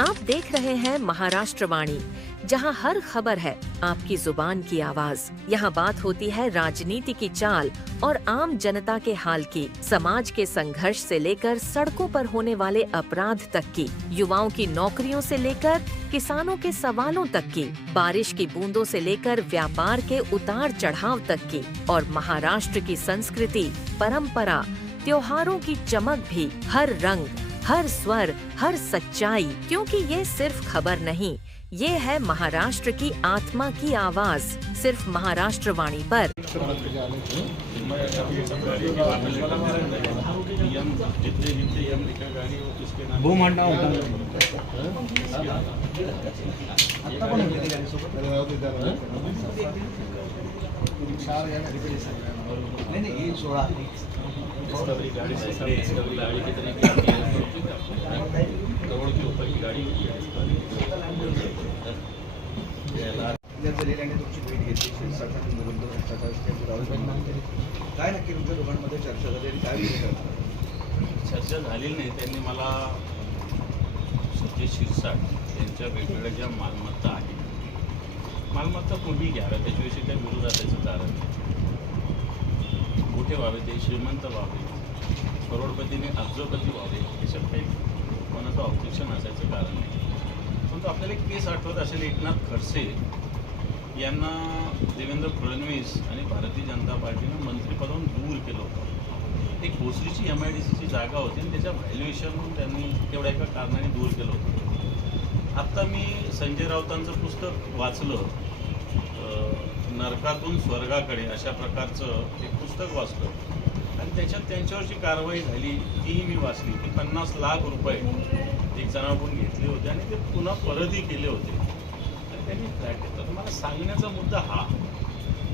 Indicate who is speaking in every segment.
Speaker 1: आप देख रहे हैं महाराष्ट्र वाणी, जहाँ हर खबर है आपकी ज़ुबान की आवाज़। यहाँ बात होती है राजनीति की चाल और आम जनता के हाल की, समाज के संघर्ष से लेकर सड़कों पर होने वाले अपराध तक की, युवाओं की नौकरियों से लेकर किसानों के सवालों तक की, बारिश की बूंदों से लेकर व्यापार के उतार चढ़ाव तक की और महाराष्ट्र की संस्कृति, परंपरा, त्योहारों की चमक भी हर रंग हर स्वर हर सच्चाई क्योंकि ये सिर्फ़ खबर नहीं ये है महाराष्ट्र की आत्मा की आवाज़ सिर्फ़ महाराष्ट्र वाणी पर
Speaker 2: हो।
Speaker 3: नाही नाही सोळा
Speaker 2: डिस्कवरी गाड़ी से सब डिस्कवरी गाड़ी की तरीके की करोड़ के ऊपर की गाड़ी है
Speaker 3: काय नक्की तुमच्या दोघांमध्ये चर्चा झाली आणि काय?
Speaker 2: चर्चा झालेली नाही. त्यांनी मला संजय शिरसाट यांच्या वेगवेगळ्या ज्या मालमत्ता आहेत मालमत्ता कोणी घ्याव्या त्याच्याविषयी काही नाही. मोठे व्हावे ते श्रीमंत व्हावे. करोडपतीने अब्जोपती व्हावे याच्यात काही कोणाचं ऑब्जेक्शन असायचं कारण नाही. परंतु आपल्याला एक केस आठवत असेल एकनाथ खडसे यांना देवेंद्र फडणवीस आणि भारतीय जनता पार्टीनं मंत्रिपदावरून दूर केलं होतं. एक भोसरीची एम आय डी सीची जागा होती आणि त्याच्या व्हॅल्युएशन त्यांनी तेवढ्या एका कारणाने दूर केलं होतं. आत्ता मी संजय राऊतांचं पुस्तक वाचलं. नरकातून स्वर्गाकडे अशा प्रकारचं एक पुस्तक वाचलं. आणि त्याच्यात त्यांच्यावरची कारवाई झाली तीही मी वाचली. ती पन्नास लाख रुपये एक जणाकडून घेतले होते आणि ते पुन्हा परतही केले होते. आणि त्यांनी फ्लॅट घेतला तर मला सांगण्याचा मुद्दा हा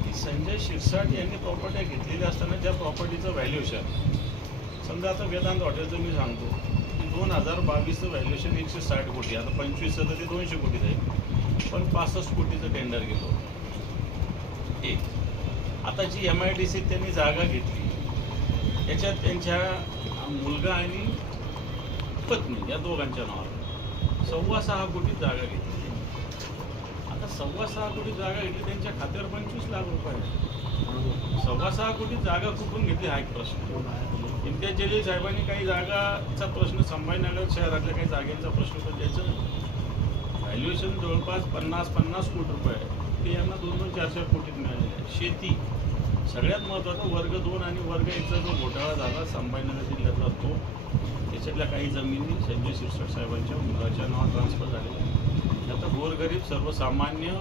Speaker 2: की संजय शिरसाट यांनी प्रॉपर्ट्या घेतलेल्या असताना ज्या प्रॉपर्टीचं व्हॅल्युएशन समजा आता वेदांत हॉटेलचं मी सांगतो की दोन हजार बावीसचं व्हॅल्युएशन एकशे साठ कोटी आता पंचवीसचं तर ते दोनशे कोटी जाईल पण पासष्ट कोटीचं टेंडर गेलं होतं. एक आता जी एम आय डी सीत त्यांनी जागा घेतली याच्यात त्यांच्या मुलगा आणि पत्नी या दोघांच्या नावावर सव्वा सहा कोटी जागा घेतली आता सव्वा सहा कोटी जागा घेतली त्यांच्या खात्यावर पंचवीस लाख रुपये सव्वा सहा कोटी जागा कुठून घेतली हा एक प्रश्न. इम्तियाज जलील साहेबांनी काही जागाचा प्रश्न संभाजीनगर शहरातल्या काही जागेचा प्रश्न तर त्याचं व्हॅल्युएशन जवळपास पन्नास पन्नास कोटी रुपये आहे. ते यांना दोन दोन चार चार कोटीत मिळालेले आहे शेती सगळ्यात महत्त्वाचा वर्ग दोन आणि वर्ग एकचा जो घोटाळा झाला संभाजीनगर जिल्ह्यातला तो त्याच्यातल्या काही जमिनी संजय शिरसाट साहेबांच्या मुलाच्या नावात ट्रान्सफर झालेल्या आहेत. आता गोरगरीब सर्वसामान्य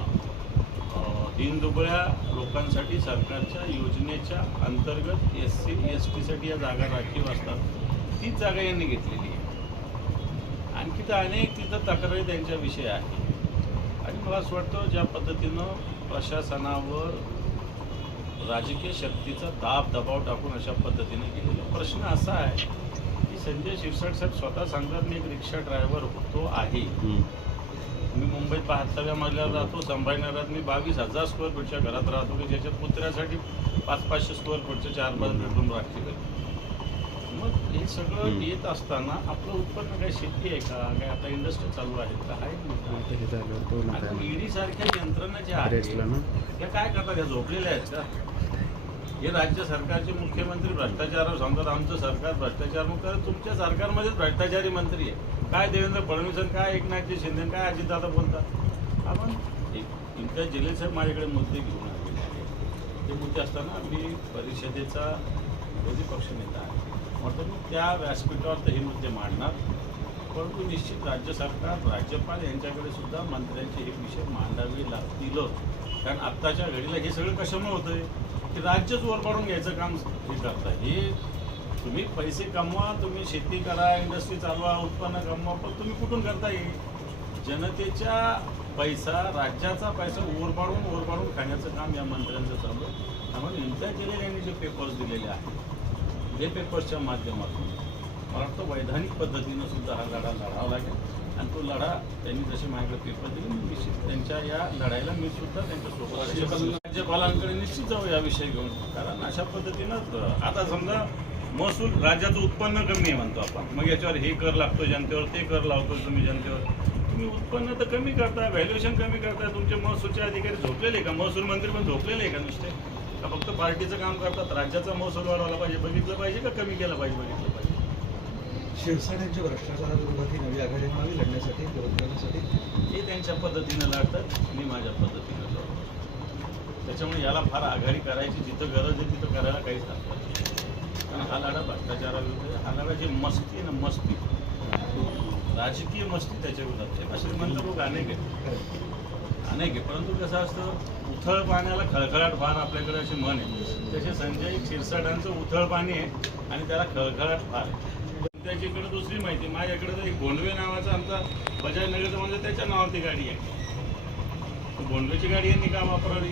Speaker 2: दिनदुबळ्या दीनदुबळ्या लोकांसाठी सरकारच्या योजनेच्या अंतर्गत एस सी एस टीसाठी या जागा राखीव असतात. तीच जागा यांनी घेतलेली आहे. आणखी तर अनेक तिथं तक्रारी त्यांच्याविषयी आहे आणि मला असं वाटतं ज्या पद्धतीनं प्रशासनावर राजकीय शक्तीचा दाब दबाव टाकून अशा पद्धतीने केलेला प्रश्न असा आहे की संजय शिरसाट साहेब स्वतः सांगतात मी एक रिक्षा ड्रायव्हर होतो आहे. मी मुंबईत बहात्तरव्या मजल्यावर राहतो संभाजीनगरात मी बावीस हजार स्क्वेअर फीटच्या घरात राहतो की ज्याच्यात कुत्र्यासाठी पाच पाचशे स्क्वेअर फीटचे चार पाच बेडरूम राखले मग हे सगळं येत असताना आपलं उत्पन्न काय शेती आहे का? काय आता इंडस्ट्री चालू आहेत का आहेत आता ईडी सारख्या यंत्रणा ज्या आहेत त्या काय करतात? या झोपलेल्या आहेत का? हे राज्य सरकारचे मुख्यमंत्री भ्रष्टाचारावर सांगतात आमचं सरकार भ्रष्टाचार मुक्त आहे. तुमच्या सरकारमध्येच भ्रष्टाचारी मंत्री आहे. काय देवेंद्र फडणवीस काय एकनाथजी शिंदे काय अजितदादा बोलतात? आपण इम्तियाज जलील साहेब माझ्याकडे मुद्दे घेऊन आहेत. ते मुद्दे असताना मी परिषदेचा विरोधी पक्षनेता आहे. म्हणून त्या व्यासपीठावर हे मुद्दे मांडणार. परंतु निश्चित राज्य सरकार राज्यपाल यांच्याकडे सुद्धा मंत्र्यांचे हे विषय मांडावे लागतील कारण आत्ताच्या घडीला हे सगळं कशामुळे होतंय? की राज्यच वर पाडून घ्यायचं काम हे करता. हे तुम्ही पैसे कमवा तुम्ही शेती करा इंडस्ट्री चालवा उत्पन्न कमवा पण तुम्ही कुठून करता येईल जनतेच्या पैसा राज्याचा पैसा ओर ओरपाडून खाण्याचं काम या मंत्र्यांचं चालू आहे. त्यामुळे इम्तियाज केलेले यांनी जे पेपर्स दिलेले आहेत हे पेपर्सच्या माध्यमातून मला वाटतं वैधानिक पद्धतीनं सुद्धा हा लढा लढावा लागेल. आणि तो लढा त्यांनी जसे माझ्याकडे पेपर दिले मी निश्चित त्यांच्या या लढाईला मी सुद्धा त्यांच्यासोबत राज्यपालांकडे निश्चित जाऊ या विषय घेऊन. कारण अशा पद्धतीनं आता समजा महसूल राज्याचं उत्पन्न कमी आहे म्हणतो आपण. मग याच्यावर हे कर लागतो जनतेवर ते कर लावतो तुम्ही जनतेवर. तुम्ही उत्पन्न तर कमी करता व्हॅल्युएशन कमी करता. तुमचे महसूलचे अधिकारी झोपलेले आहे का? महसूल मंत्री पण झोपलेले आहे का नुसते? का फक्त पार्टीचं काम करतात? राज्याचा महसूल वाढवला पाहिजे. बघितलं पाहिजे का कमी केलं पाहिजे? बघितलं पाहिजे.
Speaker 3: शिरसाट्यांच्या भ्रष्टाचाराविरोधात नवी आघाडी म्हणावी लढण्यासाठी विरोध करण्यासाठी.
Speaker 2: ते त्यांच्या पद्धतीनं लढतात मी माझ्या पद्धतीनं लढतो त्याच्यामुळे याला फार आघाडी करायची जिथं गरज आहे तिथं करायला काहीच नाही. कारण हा लढा भ्रष्टाचाराविरुद्ध. हा लढा जी मस्ती आहे ना मस्ती. राजकीय मस्ती त्याच्या विरोधात आहे. असे म्हणलं लोक अनेक आहेत अनेक आहे परंतु कसं असतं उथळ पाण्याला खळखळाट फार आपल्याकडे अशी म्हण आहे. तसे संजय क्षीरसाटांचं उथळ पाणी आहे आणि त्याला खळखळाट फार आहे. त्याच्याकडे दुसरी माहिती माझ्याकडे तर एक भोंडवे नावाचा आमचा बजाज म्हणजे त्याच्या नावावरती गाडी आहे. गोंडवेची भोंडवेची गाडी यांनी का वापरावी?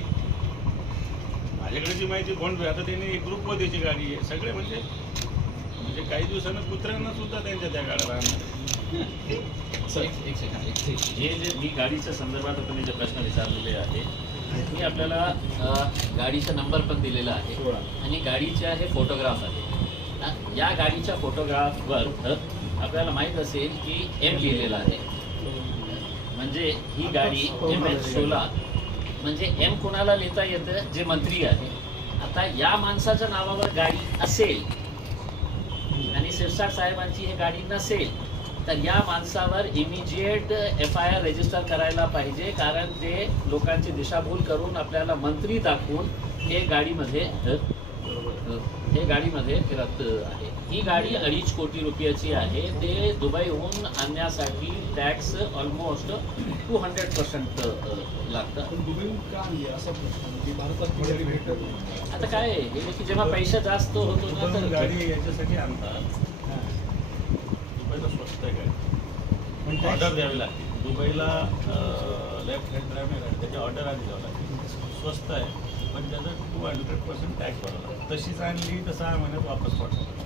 Speaker 2: माझ्याकडे जी माहिती भोंडवे आता त्यांनी एक ग्रुपमध्येची गाडी आहे. सगळे म्हणजे म्हणजे काही दिवसांना कुत्र्यांना सुद्धा त्यांच्या त्या गाड्या राहणार
Speaker 4: सर एक सेकंड एक सेकंड. हे जे मी गाडीच्या संदर्भात आपण जे प्रश्न विचारलेले आहे मी आपल्याला अ, गाडीचा नंबर पण दिलेला आहे.
Speaker 2: सोळा.
Speaker 4: आणि गाडीचे हे फोटोग्राफ आहे. या गाडीच्या फोटोग्राफवर अ, आपल्याला माहीत असेल की एम लिहिलेलं आहे. म्हणजे ही गाडी एम एच सोळा. म्हणजे एम कोणाला लिहिता येतं? जे मंत्री आहे. आता या माणसाच्या नावावर गाडी असेल. आणि शिरसाट साहेबांची ही गाडी नसेल. तर या माणसावर immediate F I R register करायला पाहिजे कारण ते लोकांची दिशाभूल करून आपल्याला मंत्री दाखवून हे गाडीमध्ये हे गाडीमध्ये फिरत आहे. ही गाडी अडीच कोटी रुपयाची आहे. ते दुबईहून आणण्यासाठी tax almost two hundred percent लागतं.
Speaker 5: म्हणजे
Speaker 4: आता काय आहे, की जेव्हा पैसा जास्त होतो ना तर
Speaker 2: गाडी याच्यासाठी आणतात दुबईला स्वस्त आहे गाडी
Speaker 3: पण
Speaker 2: ऑर्डर द्यावी लागते. दुबईला लेफ्ट हँड ड्राईव्ह नाही त्याची ऑर्डर आधी द्यावं लागते. स्वस्त आहे पण त्याचं टू हंड्रेड पर्सेंट टॅक्स भरावा लागतो. तशीच आणली तर सहा महिन्यात वापस पडतो